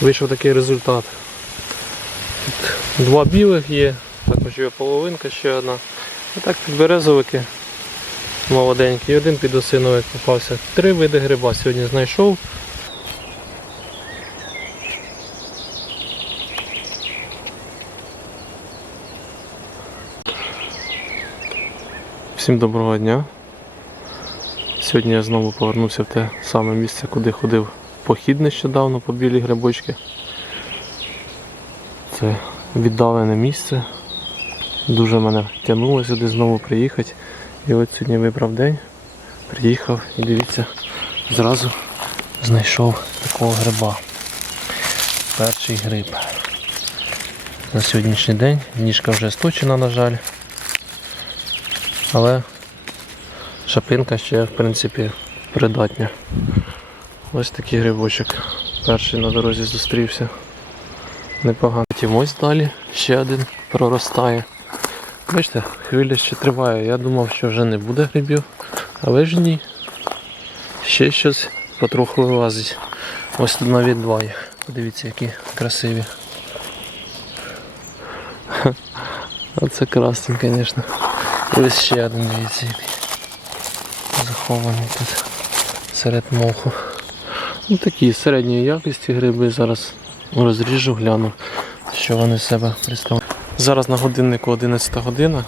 вийшов такий результат. Тут два білих є, також є половинка ще одна. А так підберезовики молоденькі. І один підосиновик попався. Три види гриба сьогодні знайшов. Всім доброго дня. Сьогодні я знову повернувся в те саме місце, куди ходив похід нещодавно по білі грибочки. Це віддалене місце. Дуже мене тягнуло сюди знову приїхати. І от сьогодні вибрав день, приїхав і дивіться, зразу знайшов такого гриба. Перший гриб. На сьогоднішній день ніжка вже сточена, на жаль. Але шапинка ще в принципі придатня. Ось такий грибочок. Перший на дорозі зустрівся. Непогано. Потім ось далі ще один проростає. Бачите, хвиля ще триває. Я думав, що вже не буде грибів, але ж ні. Ще щось потроху вилазить. Ось тут навіть два їх. Подивіться, які красиві. Оце красний, звісно. Ось ще один, дивіться, захований тут серед моху. Ну такі середньої якості гриби. Зараз розріжу, гляну, що вони з себе представляють. Зараз на годиннику 11 година.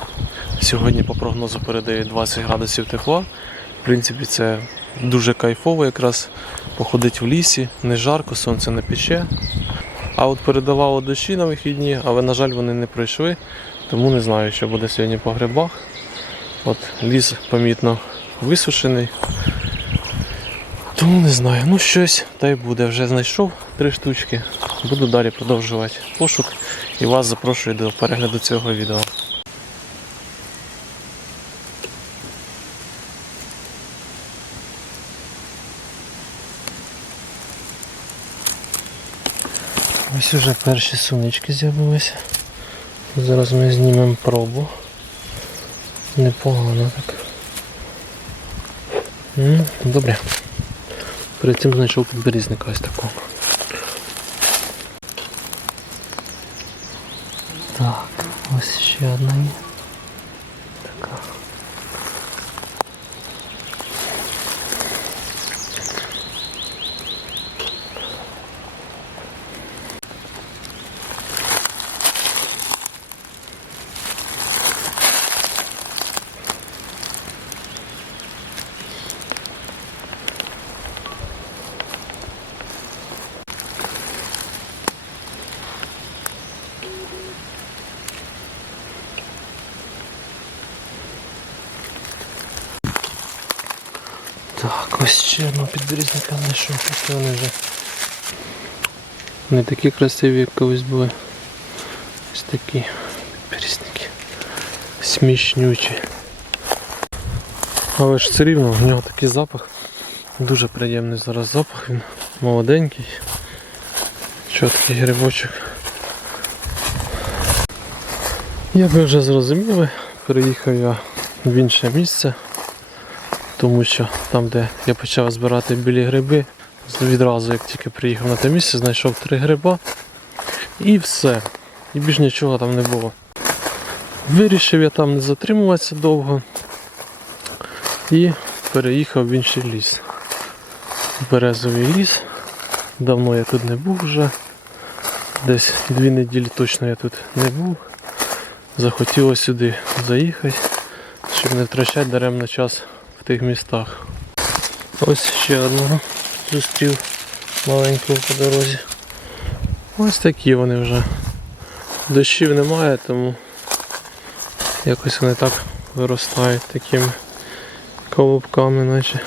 Сьогодні по прогнозу передає 20 градусів тепла. В принципі, це дуже кайфово якраз походить в лісі, не жарко, сонце не пече. А от передавало дощі на вихідні, але, на жаль, вони не пройшли, тому не знаю, що буде сьогодні по грибах. От ліс помітно висушений. Тому не знаю, ну щось та й буде. Вже знайшов три штучки. Буду далі продовжувати пошук і вас запрошую до перегляду цього відео. Ось уже перші сунички з'явилися. Зараз ми знімемо пробу. Непогано так. Добре. Перед цим знайшов підберізника ось такого. Так, ось ще одна є. Так, ось ще одного підберізника знайшов, поки вони вже не такі красиві, як колись були. Ось такі підберізники. Смішнючі. Але ж все рівно, в нього такий запах. Дуже приємний зараз запах, він молоденький. Чіткий грибочок. Як ви вже зрозуміли, переїхав я в інше місце тому що там, де я почав збирати білі гриби, відразу, як тільки приїхав на те місце, знайшов три гриба і все. І більш нічого там не було. Вирішив я там не затримуватися довго і переїхав в інший ліс. Березовий ліс. Давно я тут не був вже. Десь дві неділі точно я тут не був. Захотілося сюди заїхати, щоб не втрачати даремно час тих містах. Ось ще одного зустрів маленького по дорозі. Ось такі вони вже. Дощів немає, тому якось вони так виростають такими колобками наче.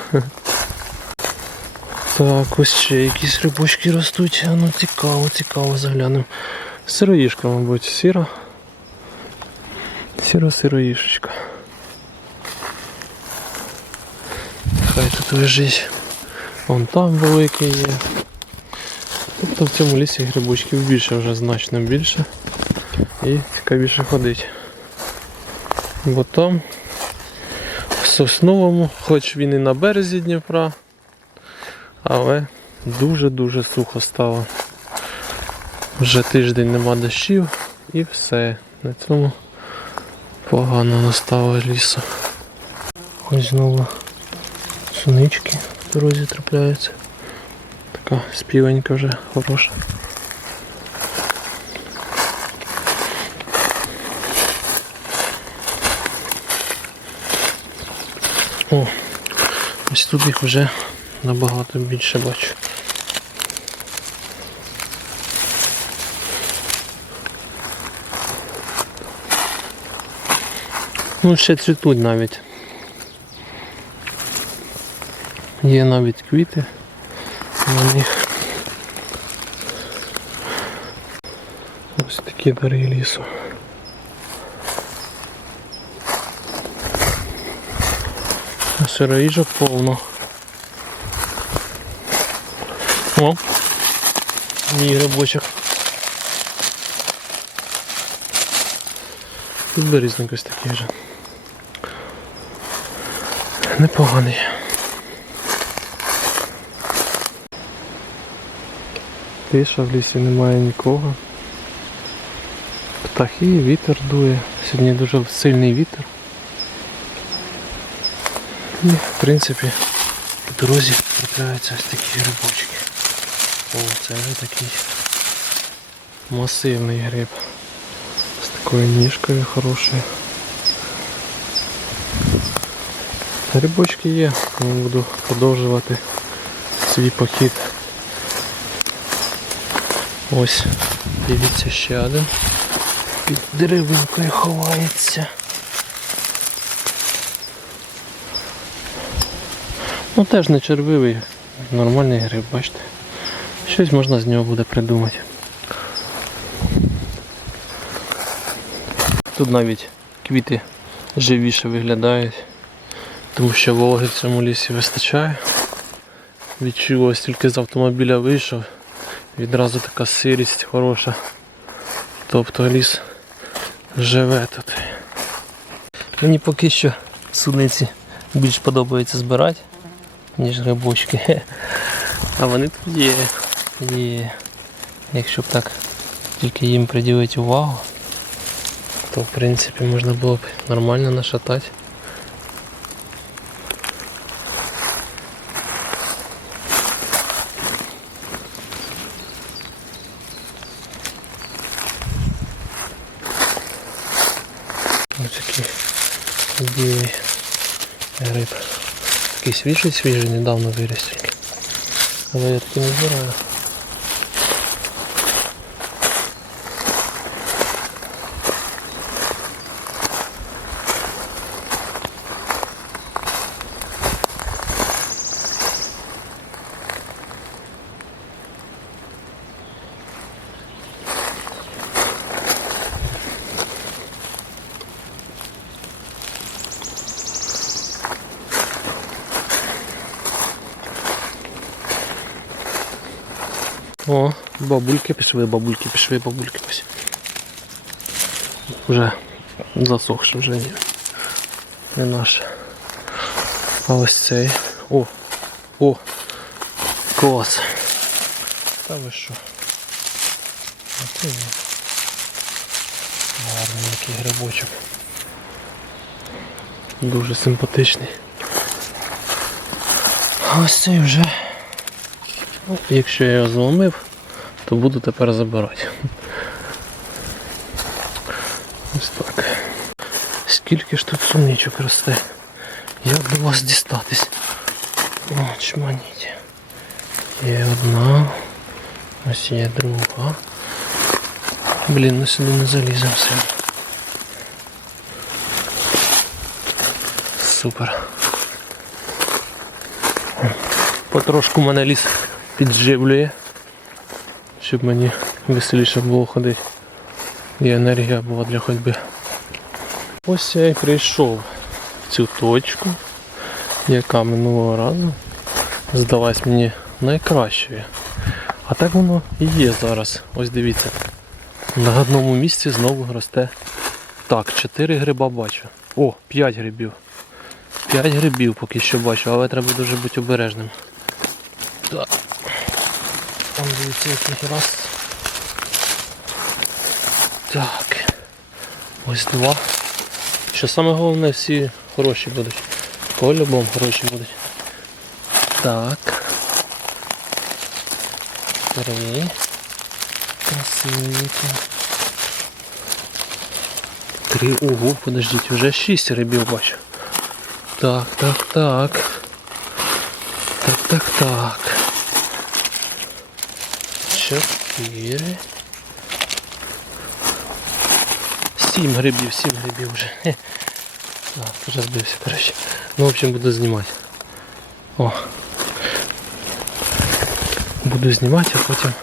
Так, ось ще якісь рибочки ростуть. Ну цікаво, цікаво заглянемо. Сироїшка, мабуть, сіра. Сіра-сироїшечка. Хай тут лежить. Вон там великий є. Тобто в цьому лісі грибочків більше вже значно більше. І цікавіше ходить. Бо там в сосновому, хоч він і на березі Дніпра, але дуже-дуже сухо стало. Вже тиждень нема дощів і все. На цьому погано настало лісу. Ось знову сунички в дорозі трапляються. Така співенька вже хороша. О, ось тут їх вже набагато більше бачу. Ну, ще цвітуть навіть. Є навіть квіти на них. Ось такі дари лісу. Сироїжок повно. О, мій грибочок. Тут берізник ось такий вже. Непоганий. Тиша в лісі немає нікого. Птахи, вітер дує. Сьогодні дуже сильний вітер. І в принципі по дорозі трапляються ось такі грибочки. О, це вже такий масивний гриб. З такою ніжкою хорошою. Грибочки є, тому буду продовжувати свій похід. Ось, дивіться ще один. Під деревинкою ховається. Ну теж не червивий, нормальний гриб, бачите. Щось можна з нього буде придумати. Тут навіть квіти живіше виглядають, тому що вологи в цьому лісі вистачає. Відчув ось тільки з автомобіля вийшов, відразу така сирість хороша. Тобто ліс живе тут. Мені поки що суниці більш подобається збирати, ніж грибочки. А вони тут є. Є. Якщо б так тільки їм приділити увагу, то в принципі можна було б нормально нашатати. Ось такий білий гриб. Такий свіжий свіжий, недавно виріс. Але я таки не збираю. О, бабульки пішли, бабульки пішли, бабульки ось. Вже засохши вже ні. Не наш. А ось цей. О! О! Клас! Та ви що? Оце він. Який грибочок. Дуже симпатичний. А ось цей вже. Ну, Якщо я його зломив, то буду тепер забирати. Ось так. Скільки ж тут суничок росте? Як до вас дістатись? О, чманіть. Є одна. Ось є друга. Блін, ну сюди не залізем все. Супер. Потрошку мене ліс підживлює, щоб мені веселіше було ходити. І енергія була для ходьби. Ось я і прийшов в цю точку, яка минулого разу здалась мені найкращою. А так воно і є зараз. Ось дивіться. На одному місці знову росте. Так, 4 гриба бачу. О, 5 грибів. 5 грибів поки що бачу, але треба дуже бути обережним. Так. Там дивіться який раз. Так. Ось два. Що саме головне, всі хороші будуть. По-любому хороші будуть. Так. Три. Красивенько. Три. Ого, подождіть, вже шість рибів бачу. Так, так, так. Так, так, так. Чотири. Сім грибів, сім грибів вже. Хе. Збився, коротше. Ну, в общем, буду знімати. О. Буду знімати, а потім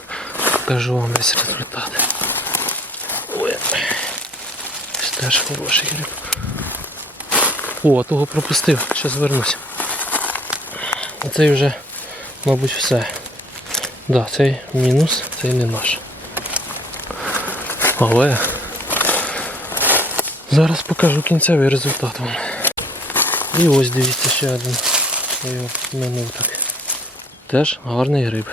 покажу вам весь результат. Ой. Ось теж хороший гриб. О, а того пропустив, зараз вернусь. Цей вже, мабуть, все. Да, цей мінус, цей не наш. Але зараз покажу кінцевий результат вам. І ось дивіться ще один. Його минув так. Теж гарний гриб.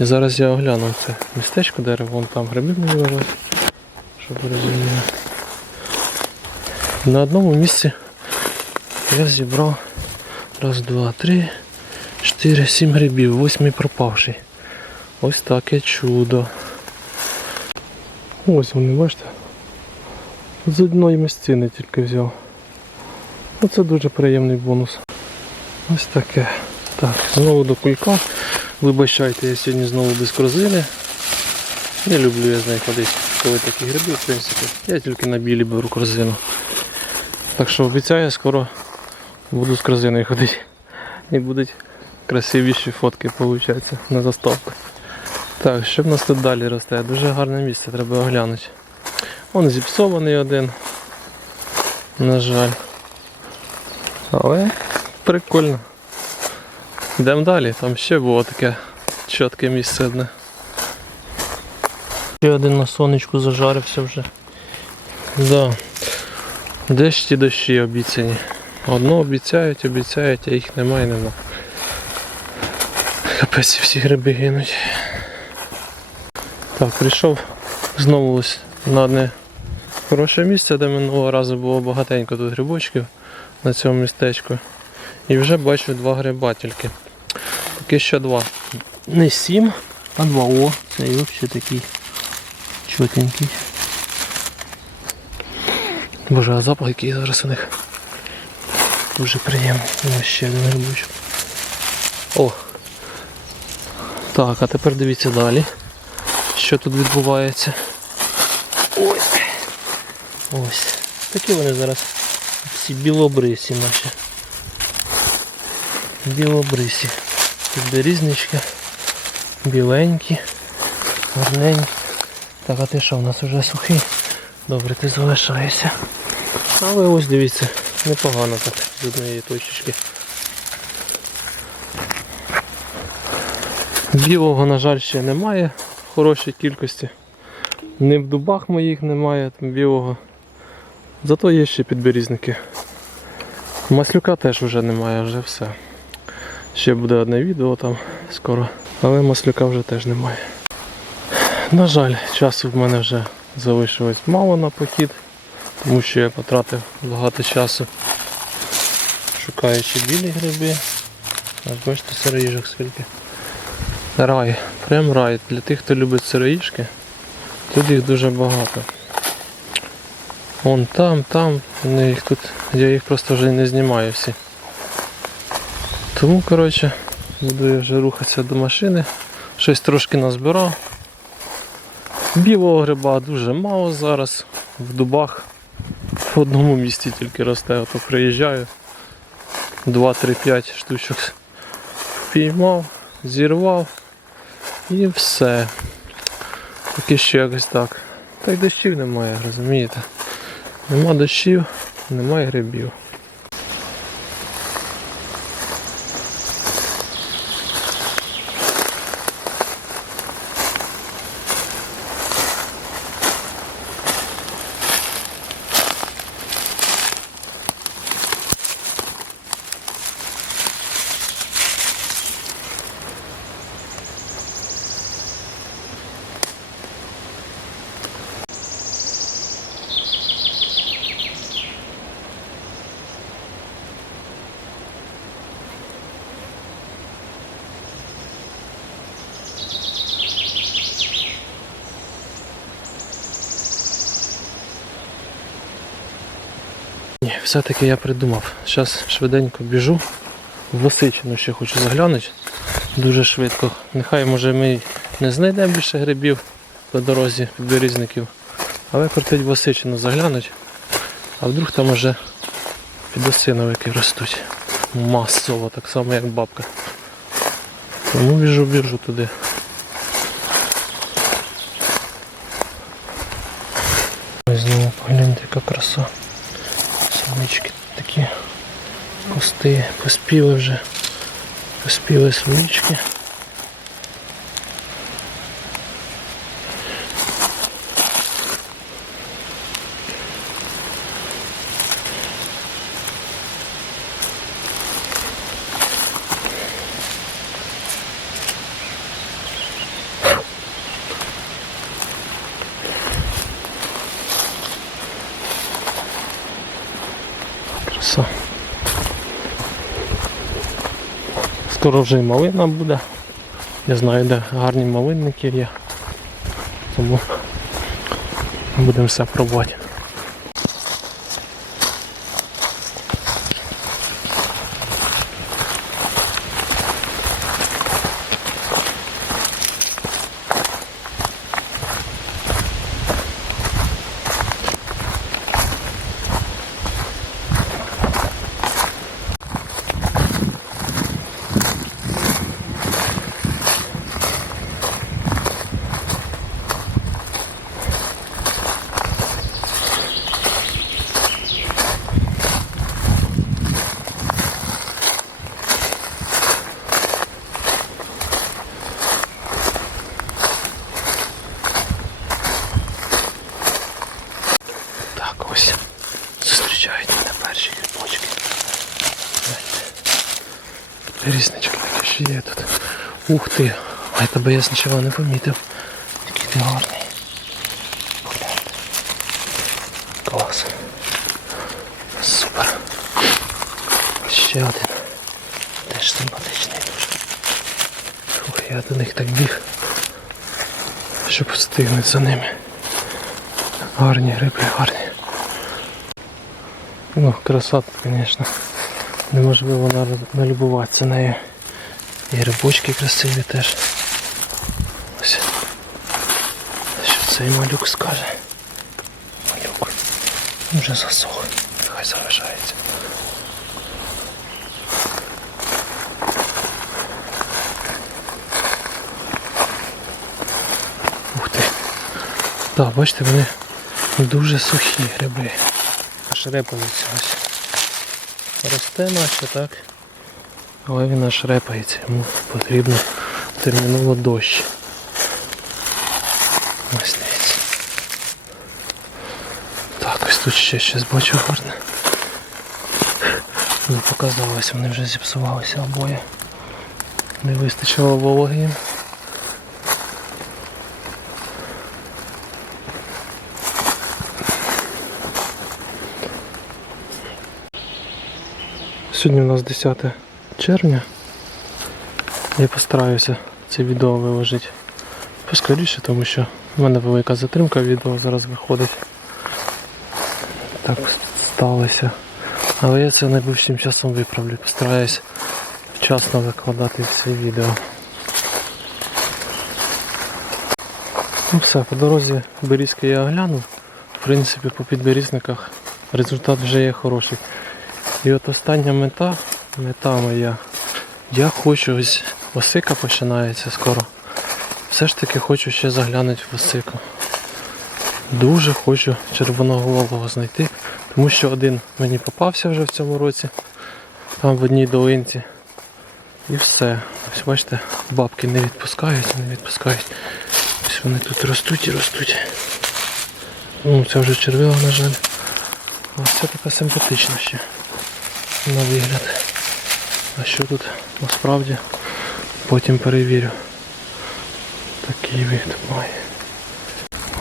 І зараз я огляну це містечко дерево, вон там гриби мені лежать. Щоб розуміли. На одному місці я зібрав раз, два, три, чотири, сім грибів, восьмий пропавший. Ось таке чудо. Ось вони, бачите? З одної місцини тільки взяв. Оце дуже приємний бонус. Ось таке. Так, знову до кулька. Вибачайте, я сьогодні знову без корзини. Не люблю я з нею ходити, коли такі гриби, в принципі. Я тільки на білі беру корзину. Так що обіцяю, скоро буду з корзиною ходити. І будуть красивіші фотки виходить, на заставку. Так, що в нас тут далі росте? Дуже гарне місце, треба оглянути. Он зіпсований один. На жаль. Але прикольно. Йдемо далі, там ще було таке чітке місце одне. Ще один на сонечку зажарився вже. Да. Де ж ті дощі обіцяні? Одно обіцяють, обіцяють, а їх немає, і нема. Капець всі гриби гинуть. Так, прийшов знову ось на одне хороше місце, де минулого разу було багатенько тут грибочків на цьому містечку. І вже бачу два гриба тільки. Поки що два. Не сім, а два. О, цей взагалі такий чотенький. Боже, а запах який зараз у них. Дуже приємний. Ще один грибочок. О! Так, а тепер дивіться далі. Що тут відбувається. Ой. Ось. Такі вони зараз всі білобрисі наші. Білобрисі. Тут берізнички. Біленькі, гарненькі. Так, а ти що, у нас вже сухий? Добре, ти залишаєшся. Але ось дивіться, непогано так з однієї точечки. Білого, на жаль, ще немає в хорошій кількості. Ні в дубах моїх немає там білого. Зато є ще підберізники. Маслюка теж вже немає, вже все. Ще буде одне відео там скоро, але маслюка вже теж немає. На жаль, часу в мене вже залишилось мало на похід, тому що я потратив багато часу шукаючи білі гриби. Ось бачите, сироїжок скільки. Рай, прям рай. Для тих, хто любить сироїжки, тут їх дуже багато. Вон там, там, вони їх тут, я їх просто вже не знімаю всі. Тому, коротше, буду я вже рухатися до машини. Щось трошки назбирав. Білого гриба дуже мало зараз. В дубах в одному місці тільки росте, ото приїжджаю. 2-3-5 штучок піймав, зірвав і все. Поки що якось так. Та й дощів немає, розумієте? Нема дощів, немає грибів. Все-таки я придумав. Зараз швиденько біжу. В Лосичину ще хочу заглянути. Дуже швидко. Нехай може ми не знайдемо більше грибів по дорозі підберізників. Але крутить в Лосичину заглянуть. А вдруг там уже підосиновики ростуть. Масово, так само як бабка. Тому біжу, біжу туди. Ось знову погляньте, яка краса. Сонечки такі кусти, поспіли вже. Поспіли сонечки. Скоро вже і малина буде. Не знаю, де гарні малинники є. Тому будемо все пробувати. Так, ось. Зустрічають мене перші грибочки. Різнички які ще є тут. Ух ти! А тебе я нічого не помітив. Який ти гарний. Погляньте. Клас. Супер. Ще один. Теж симпатичний дуже. Фух, я до них так біг. Щоб встигнути за ними. Гарні гриби, гарні. Ну, красота, звісно. Неможливо на- налюбуватися нею. І грибочки красиві теж. Ось. Що цей малюк скаже? Малюк. Він Вже засох. Хай залишається. Ух ти. Так, бачите, вони дуже сухі гриби. Аж репаються ось. Росте наче так. Але він аж репається, йому потрібно терміново дощ. Ось дивіться. Так, ось тут ще щось бачу гарне. Не показалось, вони вже зіпсувалися обоє. Не вистачило вологи їм. Сьогодні у нас 10 червня. Я постараюся це відео виложити поскоріше, тому що в мене велика затримка відео зараз виходить. Так сталося. Але я це найближчим часом виправлю. Постараюсь вчасно викладати всі відео. Ну все, по дорозі Берізька я оглянув. В принципі, по підберізниках результат вже є хороший. І от остання мета, мета моя. Я хочу ось осика починається скоро. Все ж таки хочу ще заглянути в осику. Дуже хочу червоноголового знайти, тому що один мені попався вже в цьому році, там в одній долинці. І все. Ось бачите, бабки не відпускають, не відпускають. Ось вони тут ростуть і ростуть. Ну, це вже червила, на жаль. А це така симпатична ще на вигляд. А що тут насправді потім перевірю. Такий вигляд має.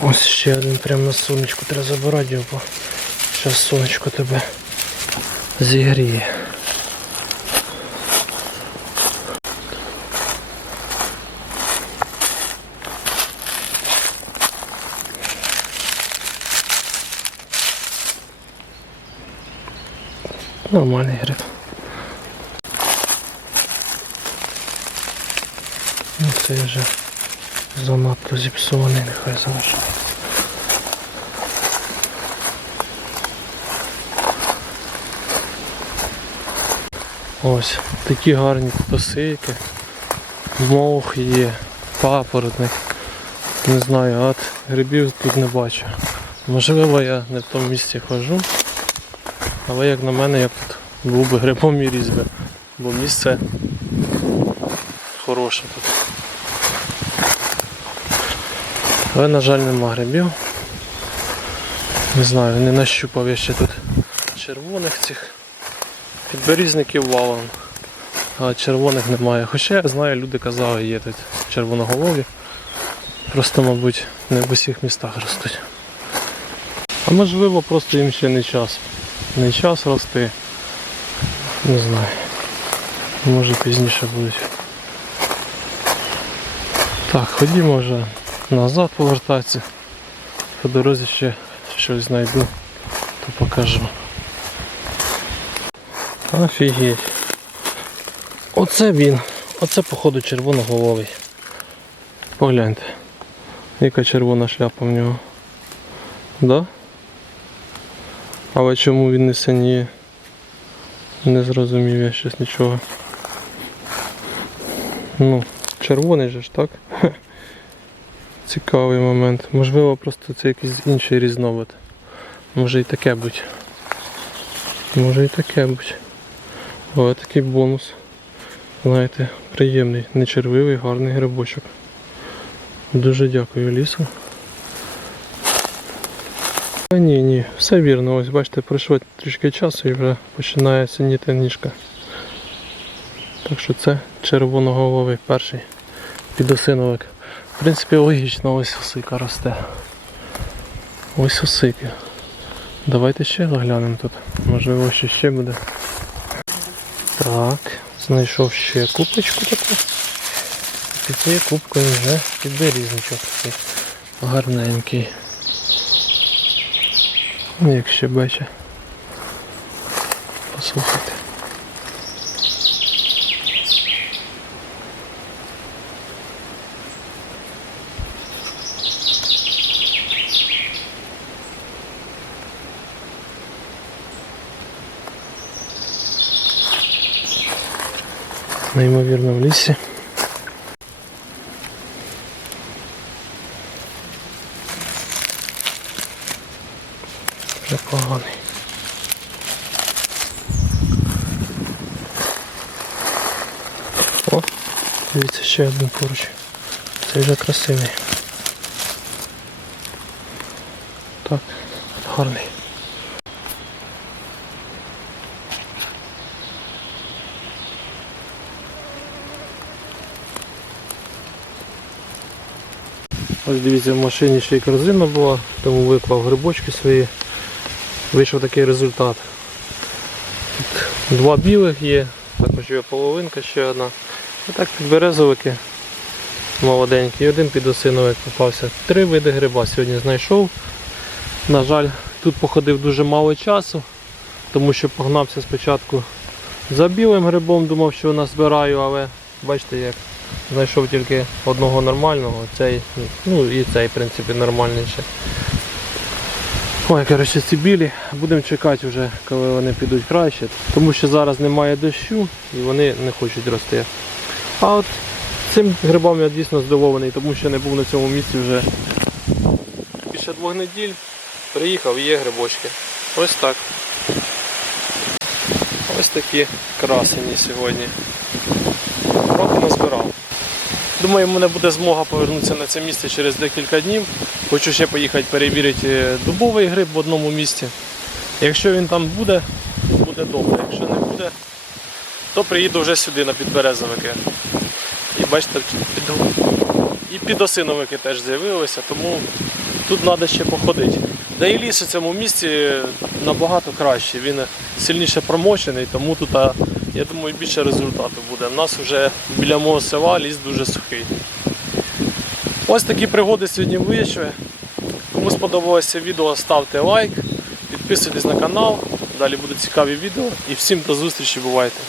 Ось ще один прямо на сонечку треба забирати його, бо зараз сонечко тебе зігріє. Нормальний гриб. Ну це вже занадто зіпсований, нехай залишається. Ось такі гарні косики. Мох є, папоротник. Не знаю, от грибів тут не бачу. Можливо, я не в тому місці ходжу, але як на мене я тут був би грибом і різ би, бо місце хороше тут. Але, на жаль, нема грибів. Не знаю, не нащупав я ще тут червоних цих підберізників валом, а червоних немає. Хоча я знаю, люди казали, є тут червоноголові. Просто, мабуть, не в усіх містах ростуть. А можливо, просто їм ще не час. Не час рости. Не знаю. Може пізніше будуть. Так, ходімо вже назад повертатися. По дорозі ще щось знайду, то покажу. Офігеть. Оце він. Оце походу червоноголовий. Погляньте. Яка червона шляпа в нього. Да? Але чому він не синіє? Не зрозумів я щось нічого. Ну, червоний же ж, так? Цікавий момент. Можливо, просто це якийсь інший різновид. Може і таке бути. Може і таке бути. Але такий бонус. Знаєте, приємний, не червивий, гарний грибочок. Дуже дякую лісу. Та ні, ні, все вірно. Ось бачите, пройшло трішки часу і вже починає синіти ніжка. Так що це червоноголовий перший підосиновик. В принципі, логічно, ось осика росте. Ось осики. Давайте ще заглянемо тут. Можливо, ще ще буде. Так, знайшов ще купочку таку. Під цією кубкою вже підберізничок такий гарненький. Ну, Як ще бачить. Послухайте. Неймовірно в лісі. Непоганий. О, дивіться ще один поруч. Це вже красивий. Так, гарний. Ось дивіться, в машині ще й корзина була, тому виклав грибочки свої. Вийшов такий результат. Тут два білих є, також є половинка ще одна. І так підберезовики молоденькі. І один підосиновик попався. Три види гриба сьогодні знайшов. На жаль, тут походив дуже мало часу, тому що погнався спочатку за білим грибом, думав, що назбираю, але бачите як. Знайшов тільки одного нормального, цей, ну і цей в принципі нормальний. Ой, коротше, ці білі. Будемо чекати вже, коли вони підуть краще, тому що зараз немає дощу і вони не хочуть рости. А от цим грибом я дійсно здивований, тому що не був на цьому місці вже більше двох неділь. Приїхав і є грибочки. Ось так. Ось такі красені сьогодні. Трохи назбирав. Думаю, в мене буде змога повернутися на це місце через декілька днів. Хочу ще поїхати перевірити дубовий гриб в одному місці. Якщо він там буде, буде добре. Якщо не буде, то приїду вже сюди на підберезовики. І бачите, під... і підосиновики теж з'явилися, тому тут треба ще походити. Да і ліс у цьому місці набагато краще. Він сильніше промочений, тому тут, я думаю, більше результату буде. У нас вже біля мого села ліс дуже сухий. Ось такі пригоди сьогодні вийшли. Кому сподобалося відео, ставте лайк, підписуйтесь на канал. Далі будуть цікаві відео. І всім до зустрічі, бувайте!